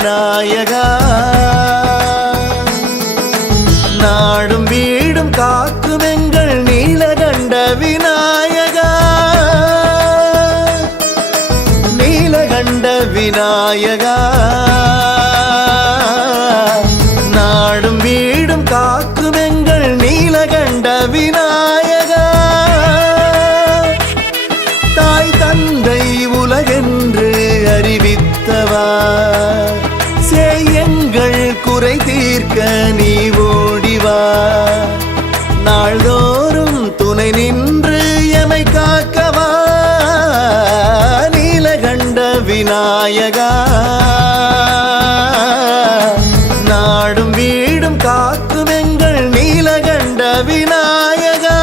விநாயகா நாடும் வீடும் காக்கும் எங்கள் நீலகண்ட விநாயகா நீலகண்ட விநாயகா நாடும் வீடும் காக்கும் எங்கள் நீலகண்ட விநாயகா தாய் தந்தை உலகென்று அறிவித்தவா எங்கள் குறை தீர்க்க நீ ஓடிவா நாள்தோறும் துணை நின்று எமை காக்கவா நீலகண்ட விநாயகா நாடும் வீடும் காக்கும் எங்கள் நீலகண்ட விநாயகா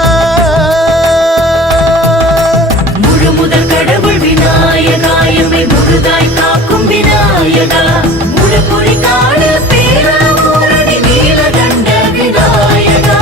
முழு முதல் கடவுள் விநாயகா எம்மை முழுதாய் காக்கும் விநாயகா முழப்பொறி காண பேராவூரணி நீலகண்ட விநாயகா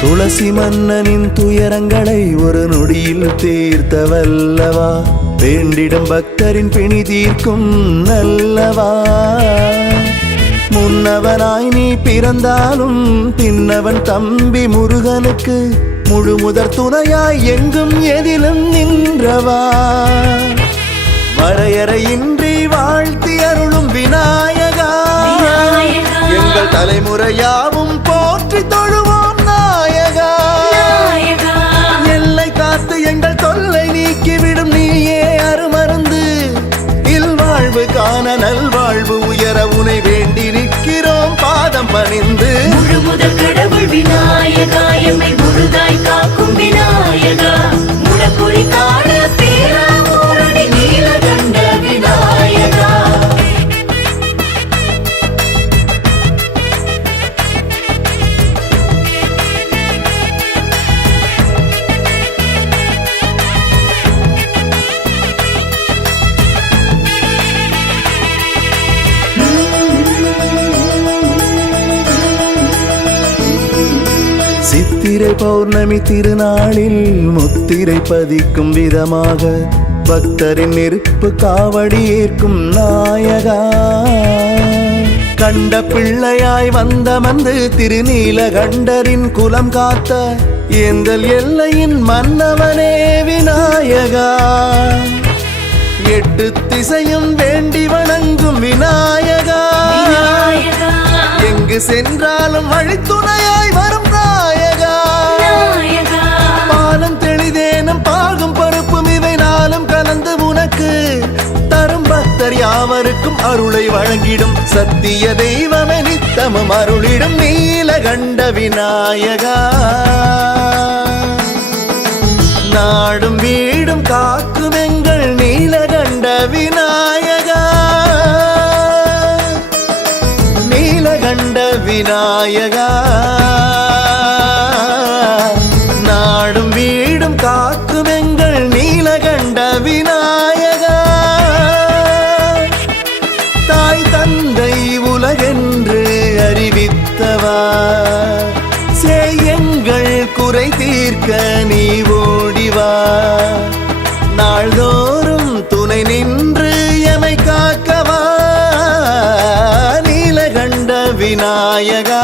துளசி மன்னனின் துயரங்களை ஒரு நொடியில் தீர்த்தவல்லவா வேண்டிடும் பக்தரின் பிணி தீர்க்கும் நல்லவா முன்னவனாய் நீ பிறந்தாலும் பின்னவன் தம்பி முருகனுக்கு முழு முதற் துணையாய் எங்கும் எதிலும் நின்றவா வரையறையின்றி வாழ்த்தி அருளும் விநாயகா எங்கள் தலைமுறையாவும் போற்றி தொழுவோம் நாயகா எல்லை காத்து எங்கள் தொல்லை நீக்கிவிடும் நீயே அருமருந்து இல்வாழ்வு காண நல்வாழ்வு உயர உனை வேண்டி நிற்கிறோம் பாதம் பணிந்து முழு முதல் கடவுள் விநாயகா எம்மை முழுதாய் காக்கும் விநாயகா முழப்பொறி காண பேராவூரணி நீலகண்ட விநாயகா சித்திரை பௌர்ணமி திருநாளில் முத்திரை பதிக்கும் விதமாக பக்தரின் நெருப்பு காவடி ஏற்கும் நாயகா கண்ட பிள்ளையாய் வந்தமர்ந்து திருநீலகண்டரின் குலம் காத்த எங்கள் எல்லையின் மன்னவனே விநாயகா எட்டு திசையும் வேண்டி வணங்கும் விநாயகா எங்கு சென்றாலும் வழித்துணையாய் வரும் நாயகா பாலும் தெளிதேனும் பாகும் பருப்பும் இவை நாளும் கலந்து உனக்கு தரும் பக்தர் யாவருக்கும் அருளை வழங்கிடும் சத்திய தெய்வமே நித்தமும் அருளிடும் நீலகண்ட விநாயகா நாடும் வீடும் காக்கும் எங்கள் நீலகண்ட விநாயகா நீலகண்ட விநாயகா நாடும் வீடும் காக்கும் எங்கள் நீலகண்ட விநாயகா தாய் தந்தை உலகென்று அறிவித்தவா எங்கள் குறை தீர்க்க நீ ஓடிவா நாள்தோறும் துணை நின்று எமை காக்கவா நீலகண்ட விநாயகா